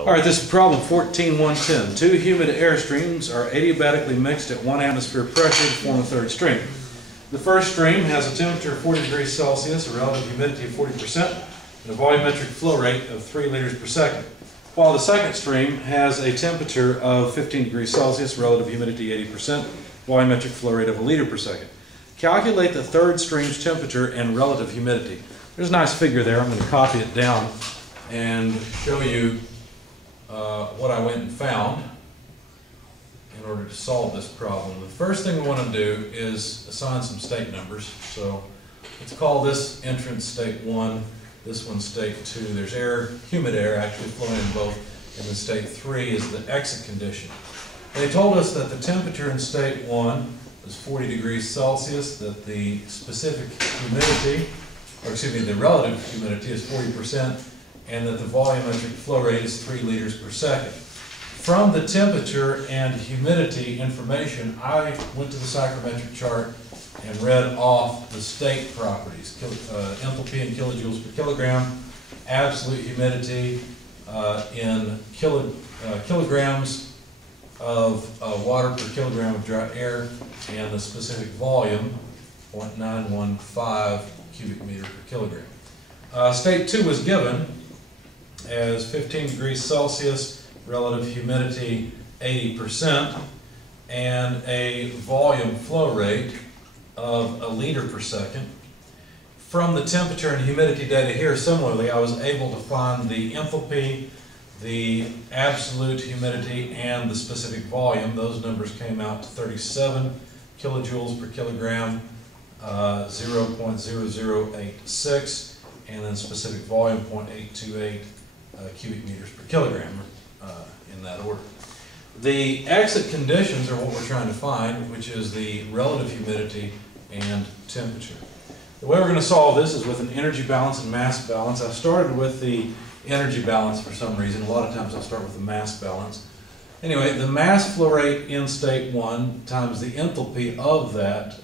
call. All right, this is problem 14.110. Two humid air streams are adiabatically mixed at 1 atmosphere pressure to form a third stream. The first stream has a temperature of 40 degrees Celsius, a relative humidity of 40%, and a volumetric flow rate of 3 liters per second. While the second stream has a temperature of 15 degrees Celsius, relative humidity 80%, volumetric flow rate of 1 liter per second. Calculate the third stream's temperature and relative humidity. There's a nice figure there. I'm going to copy it down and show you what I went and found in order to solve this problem. The first thing we want to do is assign some state numbers. So let's call this entrance state 1, this one state 2. There's air, humid air actually flowing in both, and then state 3 is the exit condition. They told us that the temperature in state 1 was 40 degrees Celsius, that the specific humidity, or excuse me, the relative humidity is 40%, and that the volumetric flow rate is 3 liters per second. From the temperature and humidity information, I went to the psychrometric chart and read off the state properties, enthalpy in kilojoules per kilogram, absolute humidity in kilograms of water per kilogram of dry air, and the specific volume, 0.915 cubic meter per kilogram. State 2 was given as 15 degrees Celsius, relative humidity 80%, and a volume flow rate of 1 liter per second. From the temperature and humidity data here, similarly, I was able to find the enthalpy, the absolute humidity, and the specific volume. Those numbers came out to 37 kilojoules per kilogram, 0.0086, and then specific volume 0.828 cubic meters per kilogram in that order. The exit conditions are what we're trying to find, which is the relative humidity and temperature. The way we're going to solve this is with an energy balance and mass balance. I started with the energy balance for some reason. A lot of times I'll start with the mass balance. Anyway, the mass flow rate in state 1 times the enthalpy of that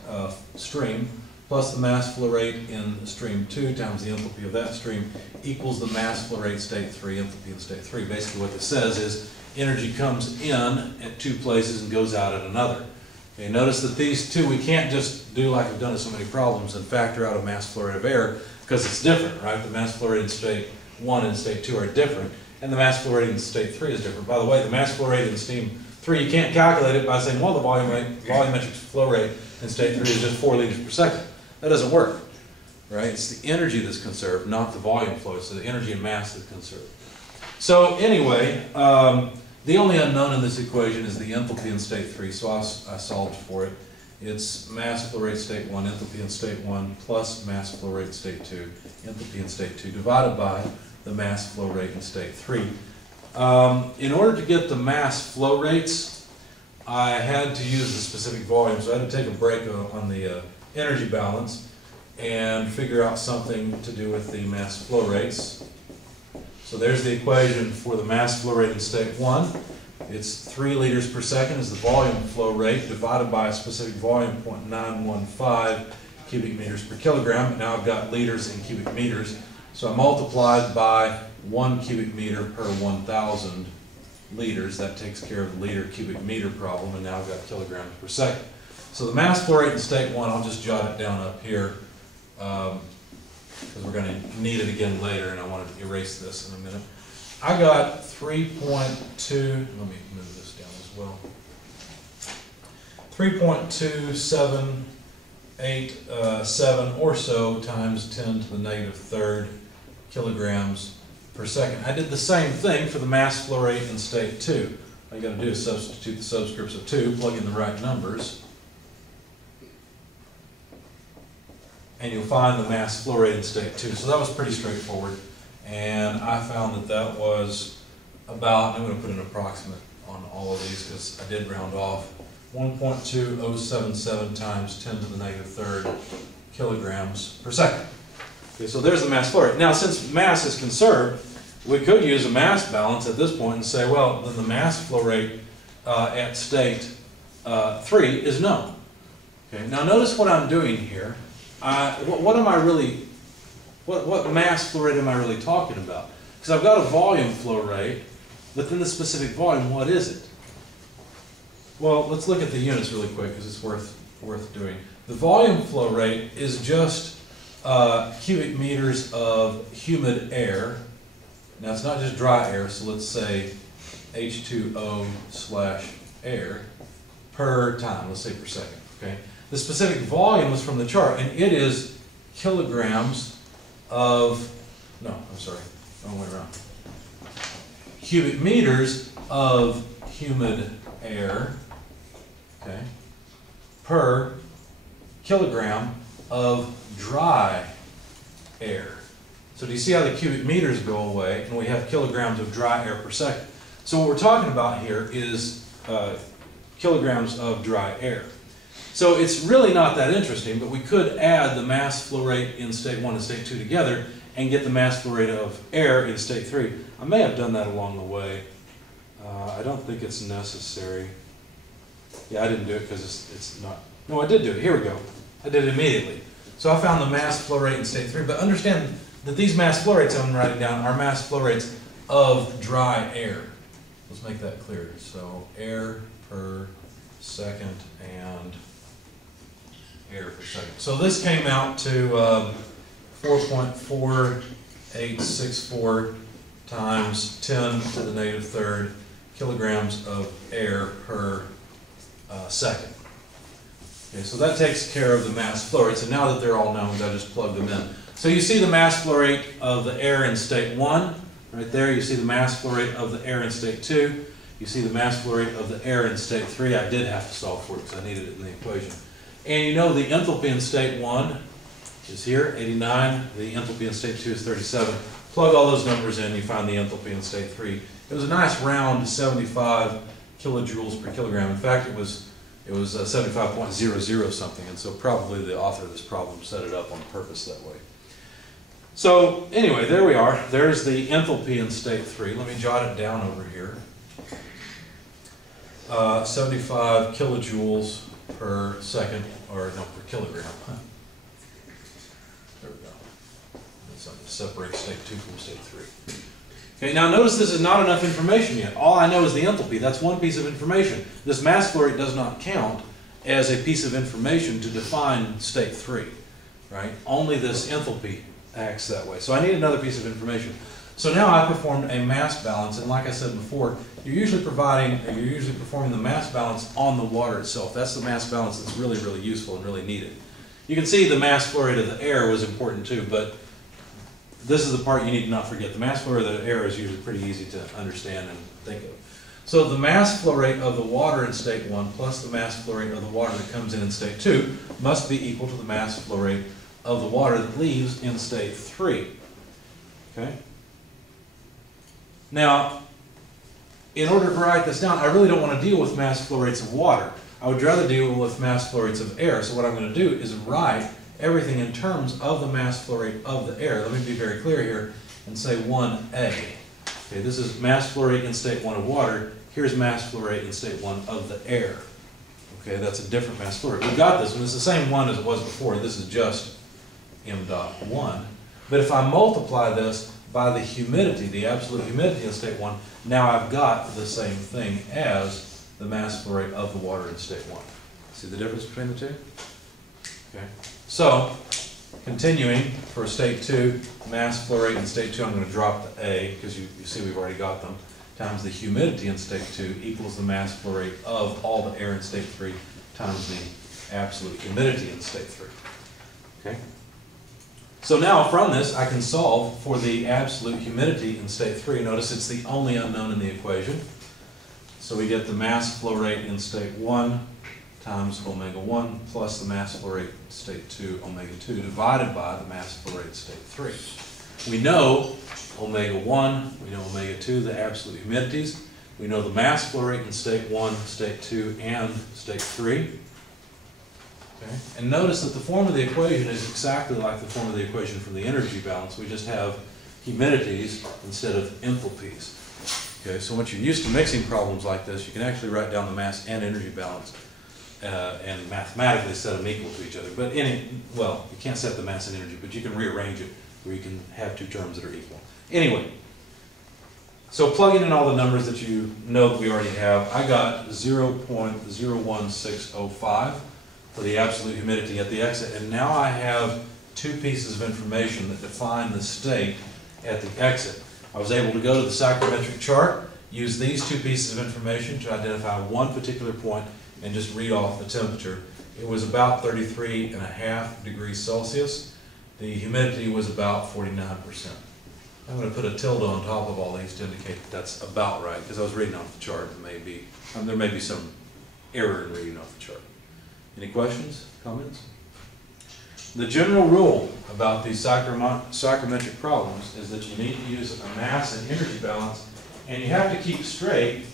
stream plus the mass flow rate in stream 2 times the enthalpy of that stream equals the mass flow rate state 3, enthalpy in state 3. Basically what this says is energy comes in at 2 places and goes out at another. Okay, notice that these two we can't just do like we've done in so many problems and factor out a mass flow rate of air, because it's different, right? The mass flow rate in state 1 and state 2 are different, and the mass flow rate in state 3 is different. By the way, the mass flow rate in steam 3, you can't calculate it by saying, well, the volumetric flow rate in state 3 is just 4 liters per second. That doesn't work, right? It's the energy that's conserved, not the volume flow. So the energy and mass that's conserved. So anyway, the only unknown in this equation is the enthalpy in state 3, so I solved for it. It's mass flow rate state 1, enthalpy in state 1, plus mass flow rate state 2, enthalpy in state 2, divided by the mass flow rate in state 3. In order to get the mass flow rates, I had to use the specific volume, so I had to take a break on the energy balance and figure out something to do with the mass flow rates. So there's the equation for the mass flow rate in state 1. It's 3 liters per second is the volume flow rate divided by a specific volume, 0.915 cubic meters per kilogram. And now I've got liters in cubic meters. So I multiplied by 1 cubic meter per 1,000 liters. That takes care of the liter cubic meter problem, and now I've got kilograms per second. So the mass flow rate in state 1, I'll just jot it down up here because we're going to need it again later, and I want to erase this in a minute. I got 3.2, let me move this down as well, 3.2787 or so times 10 to the negative third kilograms per second. I did the same thing for the mass flow rate in state 2. All you got to do is substitute the subscripts of 2, plug in the right numbers, and you'll find the mass flow rate in state 2. So that was pretty straightforward. And I found that that was about, I'm going to put an approximate on all of these because I did round off, 1.2077 times 10 to the negative third kilograms per second. Okay, so there's the mass flow rate. Now, since mass is conserved, we could use a mass balance at this point and say, well, then the mass flow rate at state 3 is known. Okay, now notice what I'm doing here. What am I really, what mass flow rate am I really talking about? Because I've got a volume flow rate But then the specific volume, what is it? Well, let's look at the units really quick because it's worth doing. The volume flow rate is just cubic meters of humid air. Now it's not just dry air, so let's say H2O/air per time, let's say per second, okay? The specific volume is from the chart, and it is kilograms of, no, I'm sorry, wrong way around. Cubic meters of humid air, okay, per kilogram of dry air. So do you see how the cubic meters go away, and we have kilograms of dry air per second? So what we're talking about here is kilograms of dry air. So it's really not that interesting, but we could add the mass flow rate in state 1 and state 2 together and get the mass flow rate of air in state 3. I may have done that along the way. I don't think it's necessary. Yeah, I didn't do it because it's not. No, I did do it. Here we go. I did it immediately. So I found the mass flow rate in state 3, but understand that these mass flow rates I'm writing down are mass flow rates of dry air. Let's make that clear. So air per second and air per second. So this came out to 4.4864 times 10 to the negative third kilograms of air per second. Okay, so that takes care of the mass flow rates, and now that they're all known, I just plug them in. So you see the mass flow rate of the air in state 1, right there. You see the mass flow rate of the air in state 2. You see the mass flow rate of the air in state 3. I did have to solve for it because I needed it in the equation. And you know the enthalpy in state 1 is here, 89. The enthalpy in state 2 is 37. Plug all those numbers in, you find the enthalpy in state 3. It was a nice round 75 kilojoules per kilogram. In fact, it was 75.00 something, and so probably the author of this problem set it up on purpose that way. So anyway, there we are. There's the enthalpy in state 3. Let me jot it down over here. 75 kilojoules per second, or no, per kilogram. There we go. That's something to separate state 2 from state 3. Okay, now notice this is not enough information yet. All I know is the enthalpy. That's one piece of information. This mass flow rate does not count as a piece of information to define state 3, right? Only this enthalpy acts that way. So I need another piece of information. So now I performed a mass balance, and like I said before, you're usually performing the mass balance on the water itself. That's the mass balance that's really, really useful and really needed. You can see the mass flow rate of the air was important too, but this is the part you need to not forget. The mass flow rate of the air is usually pretty easy to understand and think of. So the mass flow rate of the water in state 1 plus the mass flow rate of the water that comes in state 2 must be equal to the mass flow rate of the water that leaves in state 3. Okay? Now, in order to write this down, I really don't want to deal with mass flow rates of water. I would rather deal with mass flow rates of air. So what I'm going to do is write everything in terms of the mass flow rate of the air. Let me be very clear here and say 1A. Okay, this is mass flow rate in state 1 of water. Here's mass flow rate in state 1 of the air. Okay, that's a different mass flow rate. We've got this one. It's the same one as it was before. This is just m dot 1. But if I multiply this by the humidity, the absolute humidity in state 1, now I've got the same thing as the mass flow rate of the water in state 1. See the difference between the two? Okay. So, continuing for state 2, mass flow rate in state 2, I'm going to drop the A because you see we've already got them, times the humidity in state 2 equals the mass flow rate of all the air in state 3 times the absolute humidity in state 3. Okay? So now from this I can solve for the absolute humidity in state 3. Notice it's the only unknown in the equation. So we get the mass flow rate in state 1 times omega 1 plus the mass flow rate in state 2 omega 2 divided by the mass flow rate in state 3. We know omega 1, we know omega 2, the absolute humidities. We know the mass flow rate in state 1, state 2, and state 3. Okay. And notice that the form of the equation is exactly like the form of the equation for the energy balance. We just have humidities instead of enthalpies. Okay, so once you're used to mixing problems like this, you can actually write down the mass and energy balance and mathematically set them equal to each other. But well, you can't set the mass and energy, but you can rearrange it where you can have two terms that are equal. Anyway, So plugging in all the numbers that you know that we already have, I got 0.01605 for the absolute humidity at the exit, and now I have two pieces of information that define the state at the exit. I was able to go to the psychrometric chart, use these two pieces of information to identify one particular point and just read off the temperature. It was about 33.5 degrees Celsius. The humidity was about 49%. I'm going to put a tilde on top of all these to indicate that that's about right, because I was reading off the chart. There may be some error in reading off the chart. Any questions, comments? The general rule about these psychrometric problems is that you need to use a mass and energy balance, and you have to keep straight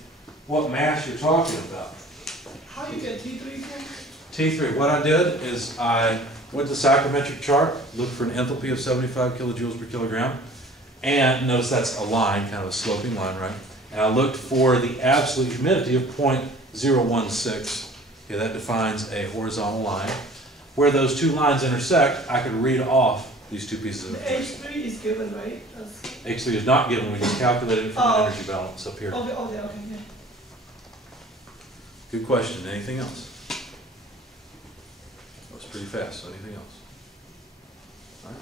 what mass you're talking about. How you get T3 from? T3, what I did is I went to the psychrometric chart, looked for an enthalpy of 75 kilojoules per kilogram, and notice that's a line, kind of a sloping line, right? And I looked for the absolute humidity of 0.016. Okay, that defines a horizontal line. Where those two lines intersect, I could read off these two pieces of information. H3 is given, right? H3 is not given, we just calculated it from the energy balance up here. Okay, yeah. Good question. Anything else? That was pretty fast. Anything else? All right.